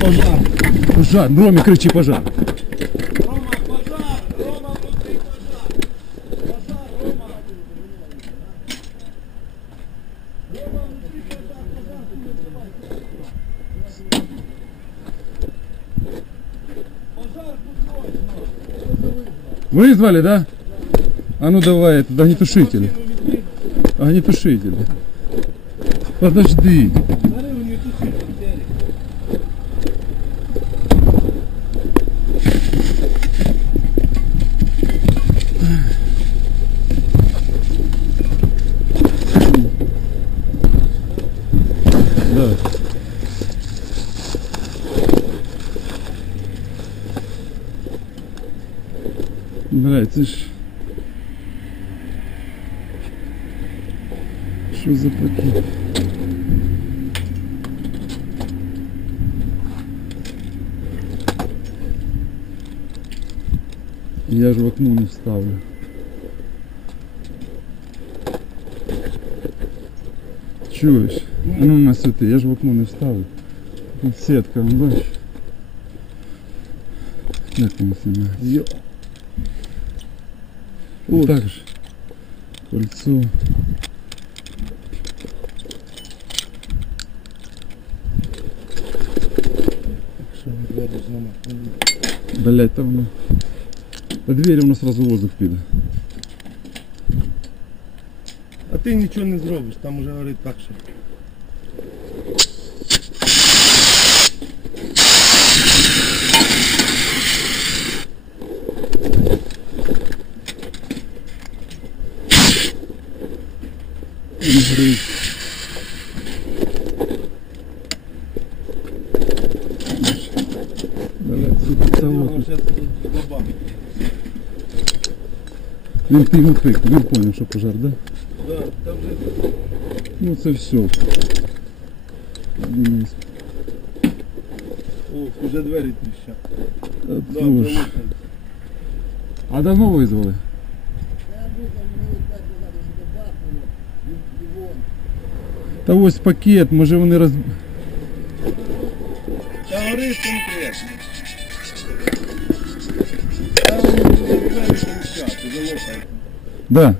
Пожар. Пожар, Ромі кричи пожар. Рома, пожар. Рома, внутри пожар. Пожар, Рома. Рома, внутри пожар. Вызвали, да? А ну давай, это огнетушитель. Огнетушитель. Подожди. Блядь, це ж... Що за пакет? Я ж в окно не вставлю. Чуєш? А ну на світи, я ж в окно не вставлю. Тут сітка, вон, бачиш? Як воно знімає? Йо. Вот так же. Кольцо. Що ви двері зламати? Блять, там воно. По двері воно сразу воздух піде. А ти нічого не зробиш, там уже горить так, що. Він горить. Блять, сука, того Воно тут. зараз тут бабахить. Він йому тик, він поняв, що пожар, да? Да, там вже Ну це все. Денис. О, вже двері тріщать. Да, Отож. вже А давно визвали? Та ось пакет, може вони роз... Та горить конкретно. Та. Да.